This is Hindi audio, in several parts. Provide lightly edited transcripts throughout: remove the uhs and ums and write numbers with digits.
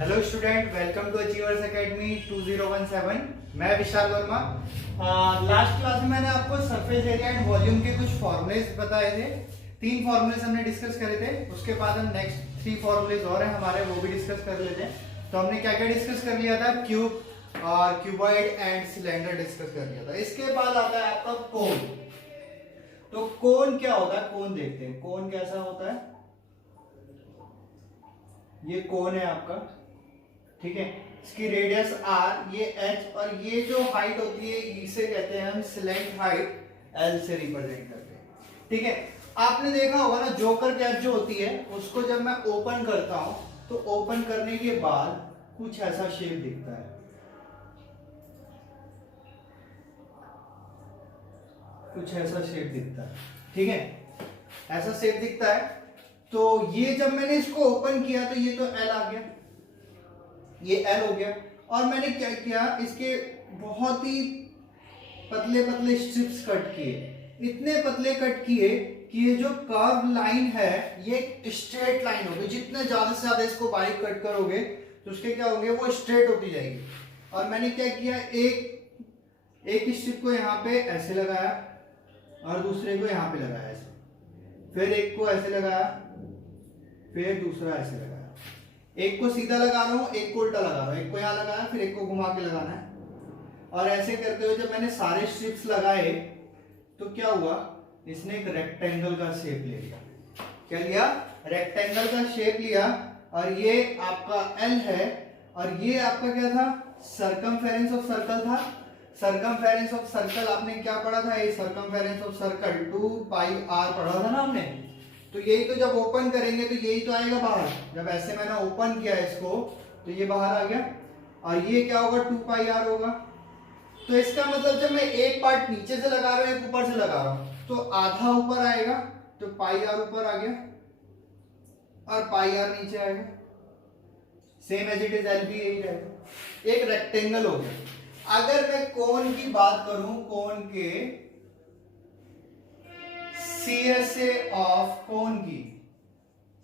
Hello student, welcome to achievers academy 2017। मैं विशाल वर्मा। लास्ट क्लास में मैंने आपको सरफेस एरिया एंड वॉल्यूम के कुछ फॉर्मूलेज बताए थे। 3 फॉर्मूलेज हमने डिस्कस करे थे। उसके बाद हम नेक्स्ट 3 फॉर्मूलेज और हैं हमारे, वो भी डिस्कस कर लेते हैं। तो हमने क्या क्या डिस्कस कर लिया था? Cube, cuboid and cylinder discuss कर लिया था। इसके बाद आता है आपका कोन। तो कोन क्या होता है? कोन देखते हैं, कोन कैसा होता है। ये कोन है आपका, ठीक है। इसकी रेडियस r, ये h, और ये जो हाइट होती है इसे कहते हैं हम स्लैंट हाइट, l से रिप्रेजेंट करते हैं, ठीक है। आपने देखा होगा ना, जोकर कैप जो होती है उसको जब मैं ओपन करता हूं तो ओपन करने के बाद कुछ ऐसा शेप दिखता है, कुछ ऐसा शेप दिखता है, ठीक है। ऐसा शेप दिखता है। तो ये जब मैंने इसको ओपन किया तो ये तो L आ गया, ये L हो गया। और मैंने क्या किया, इसके बहुत ही पतले पतले स्ट्रिप्स कट किए, इतने पतले कट किए कि ये जो कर्व लाइन है ये एक स्ट्रेट लाइन होगी। जितने ज्यादा से ज्यादा इसको बारीक कट करोगे तो उसके क्या होंगे, वो स्ट्रेट होती जाएगी। और मैंने क्या किया, एक स्ट्रिप को यहाँ पे ऐसे लगाया और दूसरे को यहाँ पे लगाया ऐसे, फिर एक को ऐसे लगाया, फिर दूसरा ऐसे लगाया। एक को सीधा लगा रहा हूं, एक को उल्टा लगा रहा हूं, एक को यहां लगाया, फिर एक को घुमा के लगाना है। और ऐसे करते हुए जब मैंने सारे स्ट्रिप्स लगाए तो क्या हुआ, इसने एक रेक्टेंगल का शेप ले लिया। क्या लिया? रेक्टेंगल का शेप लिया। और ये आपका L है, और ये आपका क्या था? सर्कमफेरेंस ऑफ सर्कल था। सर्कमफेरेंस ऑफ सर्कल आपने क्या पढ़ा था? ये circumference of circle 2 pi r पढ़ा था ना हमने। तो यही तो जब ओपन करेंगे तो यही तो आएगा बाहर। जब ऐसे मैंने ओपन किया इसको तो ये बाहर आ गया, और ये क्या होगा? 2 पाई r होगा। तो इसका मतलब जब मैं एक पार्ट नीचे से लगा रहा हूं, एक ऊपर से लगा रहा हूं, तो आधा ऊपर आएगा तो पाई r ऊपर आ गया, और पाई r नीचे आएगा। Same as it is L भी यही रहेगा। एक रेक्टेंगल हो गया। अगर मैं कोन की बात करूं, कोन के CSA ऑफ कोन की,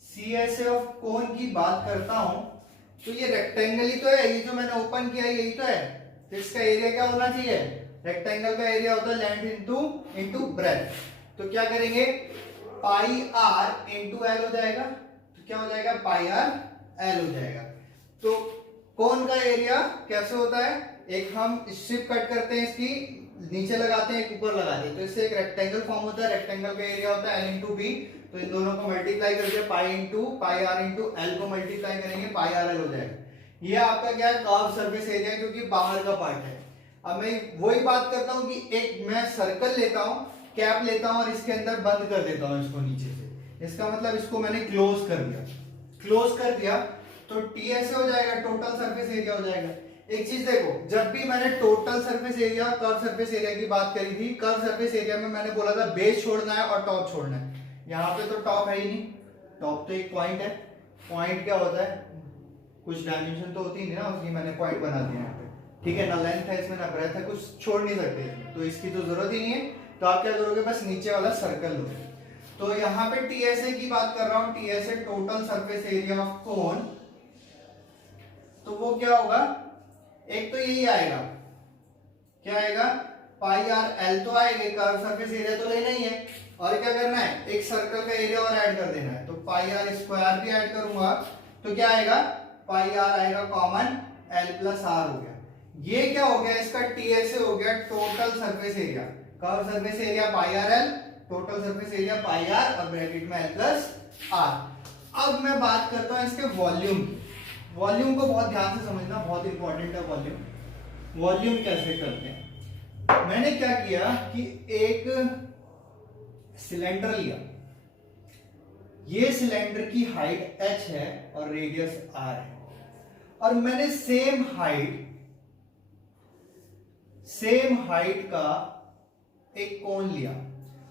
CSA ऑफ कोन की बात करता हूं तो ये रेक्टेंगल ही तो है। ये जो मैंने ओपन किया यही तो है। तो इसका एरिया क्या होना चाहिए? रेक्टेंगल का एरिया होता है लेंथ इनटू ब्रेथ। तो क्या करेंगे, पाई r इनटू L हो जाएगा। तो क्या हो जाएगा? पाई r L हो जाएगा। तो कोन का एरिया कैसे होता है? एक हम स्ट्रिप कट करते हैं, इसकी नीचे लगाते हैं, एक ऊपर लगाते हैं, तो इससे एक रेक्टेंगल फॉर्म होता है। रेक्टेंगल का एरिया होता है L इंटू बी। तो इन दोनों को मल्टीप्लाई करके पाई r इंटू L को मल्टीप्लाई करेंगे, पाई r L हो जाएगा। ये आपका क्या है? कर्व सरफेस एरिया, क्योंकि बाहर का पार्ट है। अब मैं वही बात करता हूं कि एक मैं सर्कल लेता हूं, कैप लेता हूं और इसके अंदर बंद कर देता हूं इसको नीचे से। इसका मतलब इसको मैंने क्लोज कर दिया। क्लोज कर दिया तो TSA हो जाएगा, टोटल सरफेस एरिया हो जाएगा। एक चीज देखो, जब भी मैंने total surface area, curve surface area की बात करी थी, कर्व सरफेस एरिया में मैंने बोला था बेस छोड़ना है और टॉप छोड़ना है। यहाँ पे तो टॉप है ही नहीं, टॉप तो एक पॉइंट है। पॉइंट क्या होता है? कुछ डायमेंशन तो होती नहीं ना, उसकी मैंने पॉइंट बना दिया यहाँ पे, ठीक है ना। लेंथ है इसमें, ना ब्रेथ है, कुछ छोड़ नहीं सकते इसमें, तो इसकी तो जरूरत ही नहीं है। तो आप क्या करोगे, बस नीचे वाला सर्कल लो। तो यहाँ पे TSA की बात कर रहा हूँ, TSA total surface area of cone. तो वो क्या होगा? एक तो यही आएगा, क्या आएगा? पाई r L तो आएगा, कर्व सरफेस एरिया तो लेना ही है। और क्या करना है? एक सर्कल का एरिया और ऐड कर देना है। तो पाई r स्क्वायर भी ऐड करूंगा तो क्या आएगा? पाई r आएगा कॉमन, L प्लस r हो गया। ये क्या हो गया? इसका TSA हो गया, total surface area. Curve surface area pi r L, total surface area pi r, और ब्रैकेट में L प्लस r। अब मैं बात करता हूं इसके वॉल्यूम की। वॉल्यूम को बहुत ध्यान से समझना, बहुत इंपॉर्टेंट है वॉल्यूम। वॉल्यूम कैसे करते हैं? मैंने क्या किया कि एक सिलेंडर लिया। ये सिलेंडर की हाइट h है और रेडियस r है, और मैंने सेम हाइट का एक कोन लिया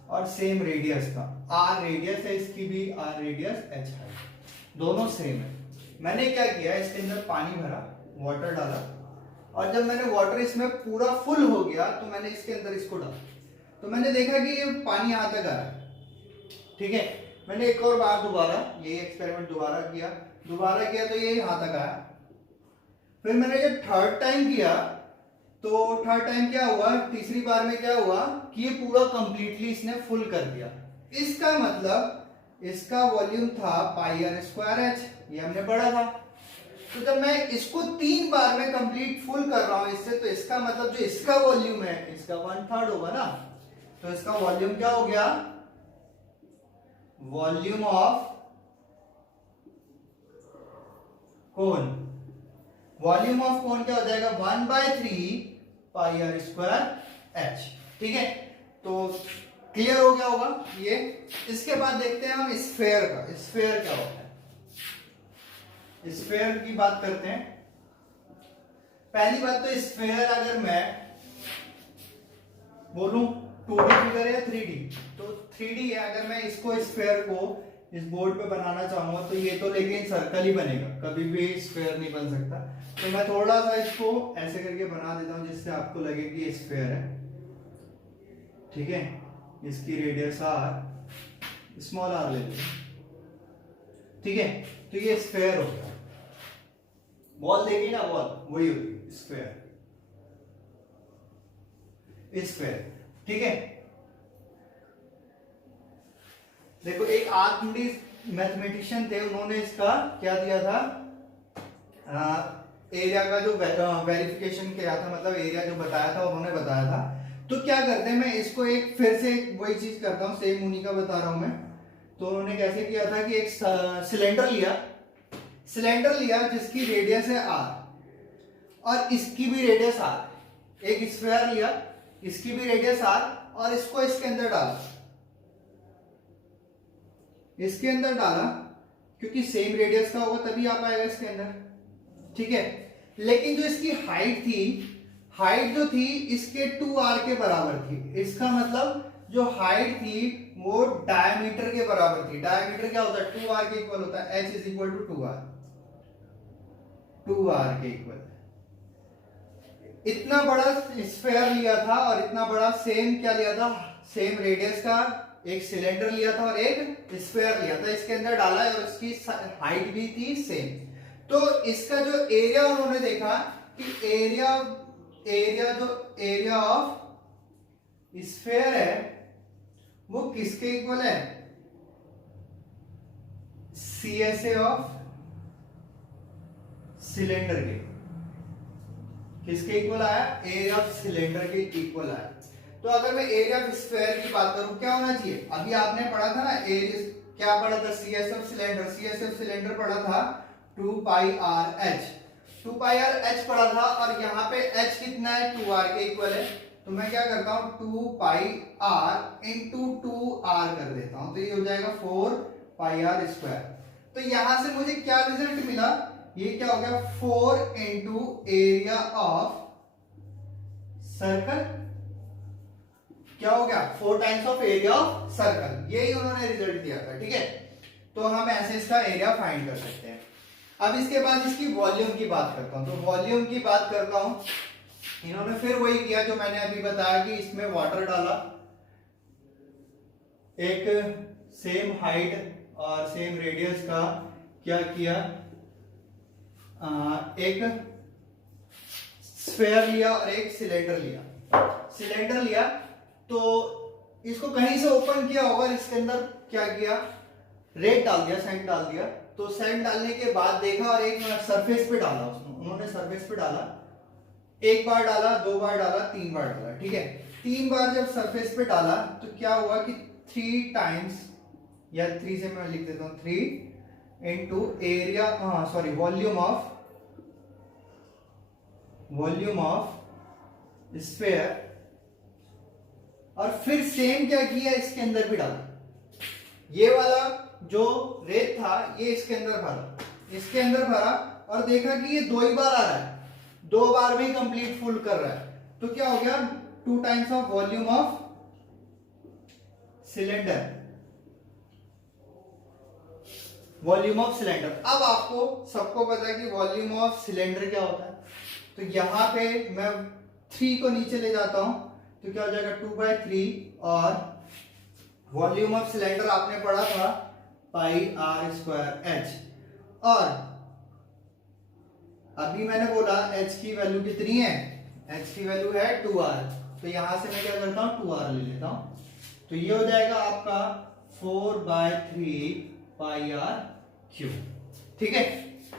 और सेम रेडियस का। r रेडियस है इसकी भी, r रेडियस, h हाइट, दोनों सेम है। मैंने क्या किया, इसके अंदर पानी भरा, वाटर डाला, और जब मैंने वाटर इसमें पूरा फुल हो गया तो मैंने इसके अंदर इसको डाला। तो मैंने देखा कि ये पानी यहां तक आ रहा है, ठीक है। मैंने एक और बार दोबारा यही एक्सपेरिमेंट दोबारा किया तो ये यहां तक आया। फिर मैंने जब थर्ड टाइम किया तो थर्ड टाइम क्या हुआ, तीसरी बार में क्या हुआ कि ये पूरा कंप्लीटली इसने फुल कर दिया। इसका मतलब इसका वॉल्यूम था पाई आर स्क्वायर एच, ये हमने पढ़ा था। तो जब मैं इसको 3 बार में कंप्लीट फुल कर रहा हूं इससे, तो इसका मतलब जो इसका वॉल्यूम है इसका 1/3 होगा ना। तो इसका वॉल्यूम क्या हो गया, volume of cone, volume of cone क्या हो जाएगा 1/3 पाई आर स्क्वायर एच। ठीक है, तो क्लियर हो गया होगा ये। इसके बाद देखते हैं हम स्फेयर का, स्फेयर क्या होता है, स्फेयर की बात करते हैं। पहली बात तो स्फेयर अगर मैं बोलूं 2D फिगर है 3D, तो 3D है। अगर मैं इसको स्फेयर को इस बोर्ड पे बनाना चाहूंगा तो ये तो लेकिन सर्कल ही बनेगा, कभी भी स्फेयर नहीं बन सकता। तो मैं थोड़ा सा इसको ऐसे करके बना देता हूं जिससे आपको लगे कि ये स्फेयर है। ठीक है, इसकी रेडियस आर, स्मॉल आर ले लेते हैं। ठीक है, तो ये स्फेयर हो गया। बॉल देखिए ना, बॉल वही होगी स्फेयर, स्फेयर। ठीक है, देखो एक आर्किमिडीज मैथमेटिशियन थे, उन्होंने इसका क्या दिया था, एरिया का जो वेरिफिकेशन किया था, मतलब एरिया जो बताया था उन्होंने बताया था। तो क्या करते हैं, मैं इसको एक फिर से वही चीज करता हूं, सेम उन्हीं का बता रहा हूं मैं। तो उन्होंने कैसे किया था कि एक सिलेंडर लिया जिसकी रेडियस है आर और इसकी भी रेडियस आर। एक स्फीयर लिया, इसकी भी रेडियस आर, और इसको इसके अंदर डाला, क्योंकि सेम रेडियस का होगा तभी आ पाएगा इसके अंदर। ठीक है, लेकिन जो इसकी हाइट जो थी इसके 2r के बराबर थी। इसका मतलब जो हाइट थी वो डायमीटर के बराबर थी। डायमीटर क्या होता है, 2r के इक्वल होता है, h is equal to 2r के इक्वल। इतना बड़ा स्फीयर लिया था और इतना बड़ा सेम क्या लिया था, सेम रेडियस का एक सिलेंडर लिया था और एक स्फीयर लिया था, इसके अंदर डाला और उसकी हाइट भी थी सेम। तो इसका जो एरिया उन्होंने देखा कि एरिया ऑफ स्फीयर है वो किसके इक्वल है, CSA ऑफ सिलेंडर के। किसके इक्वल आया, एरिया ऑफ सिलेंडर के इक्वल आया। तो अगर मैं एरिया ऑफ स्फीयर की बात करूं क्या होना चाहिए, अभी आपने पढ़ा था ना एरिया, क्या पढ़ा था, CS ऑफ सिलेंडर पढ़ा था 2πr/h, 2πr/h पढ़ा था, और यहाँ पे h कितना है 2r के इक्वल है। तो मैं क्या करता हूं 2πr इंटू 2r कर देता हूं, तो ये हो जाएगा 4πr²। तो यहां से मुझे क्या रिजल्ट मिला, ये क्या हो गया 4 इंटू एरिया ऑफ सर्कल, क्या हो गया 4 times of area of circle, यही उन्होंने रिजल्ट दिया था। ठीक है, तो हम ऐसे इसका एरिया फाइंड कर सकते हैं। अब इसके बाद इसकी वॉल्यूम की बात करता हूं। तो वॉल्यूम की बात करता हूं, इन्होंने फिर वही किया जो मैंने अभी बताया कि इसमें वाटर डाला, एक सेम हाइट और सेम रेडियस का क्या किया, एक स्फीयर लिया और एक सिलेंडर लिया। तो इसको कहीं से ओपन किया होगा, इसके अंदर क्या किया, रेत डाल दिया, सैंड डाल दिया। तो सैंड डालने के बाद देखा और एक सरफेस पे डाला, उन्होंने सरफेस पे डाला, एक बार डाला, 2 बार डाला, 3 बार डाला। ठीक है, 3 बार जब सरफेस पे डाला तो क्या हुआ कि 3 टाइम्स, या 3 से मैं लिख देता हूं 3 into area, volume of sphere, और फिर सेम क्या किया, इसके अंदर भी डाला, ये वाला जो रेत था ये इसके अंदर भरा और देखा कि ये 2 ही बार आ रहा है, 2 बार में ही कंप्लीट फुल कर रहा है। तो क्या हो गया 2 times of volume of cylinder, अब आपको सबको पता है कि वॉल्यूम ऑफ सिलेंडर क्या होता है। तो यहां पे मैं 3 को नीचे ले जाता हूं तो क्या हो जाएगा 2/3, और वॉल्यूम ऑफ सिलेंडर आपने पढ़ा था πr²h, और अभी मैंने बोला h की वैल्यू कितनी है, h की वैल्यू है 2r, तो यहां से मैं क्या करता हूं 2r ले लेता हूं, तो ये हो जाएगा आपका 4/3 पाई आर क्यूब। ठीक है,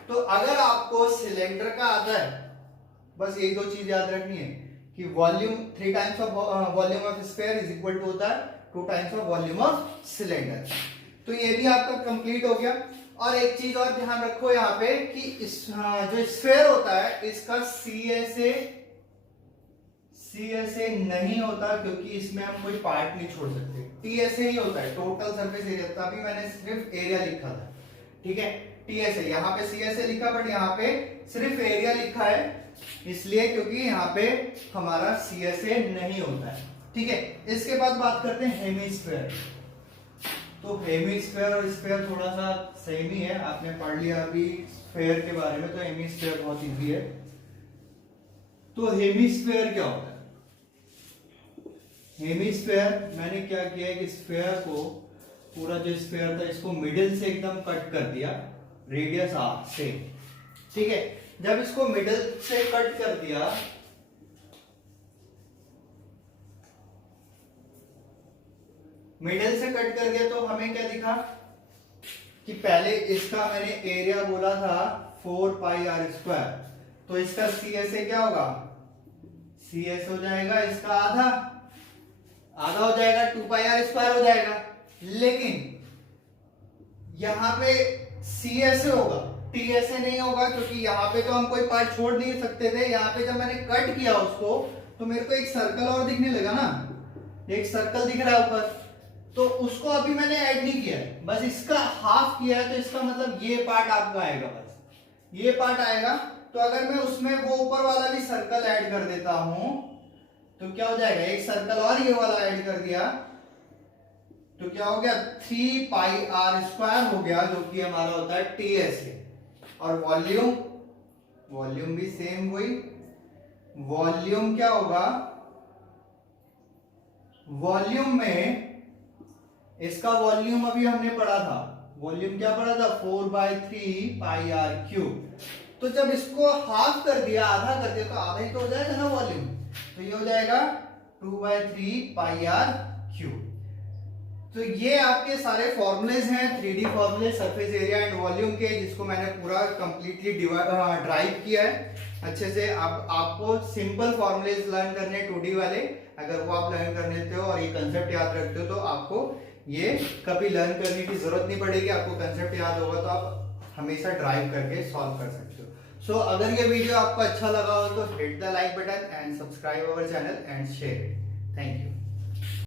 तो अगर आपको सिलेंडर का आता है, बस एक दो चीज याद रखनी है कि volume 3 times of volume of sphere is equal to होता है 2 times of volume of cylinder. तो ये भी आपका कंप्लीट हो गया। और एक चीज और ध्यान रखो यहाँ पे कि इस जो स्फीयर होता है इसका CSA नहीं होता, क्योंकि इसमें हम कोई पार्ट नहीं छोड़ सकते, TSA ही होता है, टोटल सरफेस एरिया। तभी मैंने सिर्फ एरिया लिखा था, ठीक है, TSA, यहाँ पे CSA लिखा बट यहाँ पे सिर्फ एरिया लिखा है, इसलिए क्योंकि यहाँ पे हमारा CSA नहीं होता है। ठीक है, इसके बाद बात करते हैं हेमिस्फीयर। तो हेमिस्फीयर और स्फीयर थोड़ा सा सेम ही है, आपने पढ़ लिया अभी स्फीयर के बारे में, तो हेमिस्फीयर बहुत इजी है। तो हेमिस्फीयर क्या होता है? हेमिस्फीयर मैंने क्या किया है कि स्फीयर को, पूरा जो स्फीयर था इसको मिडिल से एकदम कट कर दिया, रेडियस आर से। ठीक है, जब इसको मिडिल से कट कर दिया, मिडिल से कट कर दिया, तो हमें क्या दिखा कि पहले इसका मैंने एरिया बोला था 4 पाई आर स्क्वायर, तो इसका CSA क्या होगा, CS हो जाएगा इसका आधा हो जाएगा, 2 पाई आर स्क्वायर हो जाएगा। लेकिन यहां पे CSA होगा, TSA नहीं होगा, क्योंकि यहां पे तो हम कोई पार्ट छोड़ नहीं सकते थे। यहां पे जब मैंने कट किया उसको, तो मेरे को एक सर्कल और दिखने लगा ना, एक सर्कल दिख रहा है ऊपर, तो उसको अभी मैंने ऐड नहीं किया है, बस इसका हाफ किया है, तो इसका मतलब ये पार्ट आपका आएगा, बस ये पार्ट आएगा। तो अगर मैं उसमें वो ऊपर वाला भी सर्कल ऐड कर देता हूं, तो क्या हो जाएगा, एक सर्कल और ये वाला ऐड कर दिया, तो क्या हो गया 3 पाई आर स्क्वायर हो गया, जो कि हमारा होता है TSA। और वॉल्यूम भी सेम हुई, वॉल्यूम क्या होगा, वॉल्यूम में इसका वॉल्यूम अभी हमने पढ़ा था, वॉल्यूम क्या पढ़ा था 4/3 पाई आर क्यूब। तो जब इसको हाफ कर दिया, आधा कर दिया, तो आधा ही तो हो जाएगा ना वॉल्यूम, तो ये हो जाएगा 2/3 पाई आर क्यूब। तो ये आपके सारे फॉर्मूलेज हैं, 3D फॉर्मूले सरफेस एरिया एंड वॉल्यूम के, जिसको मैंने पूरा कंप्लीटली ड्राइव किया है अच्छे से। आपको सिंपल फॉर्मूलेज लर्न करने 2D वाले, अगर वो आप लर्न कर लेते हो और ये कंसेप्ट याद रखते हो, तो आपको ये कभी लर्न करने की जरूरत नहीं पड़ेगी। आपको कंसेप्ट याद होगा तो आप हमेशा ड्राइव करके सॉल्व कर सकते हो। सो अगर ये वीडियो आपको अच्छा लगा हो तो hit the like button and subscribe our channel and share. Thank you.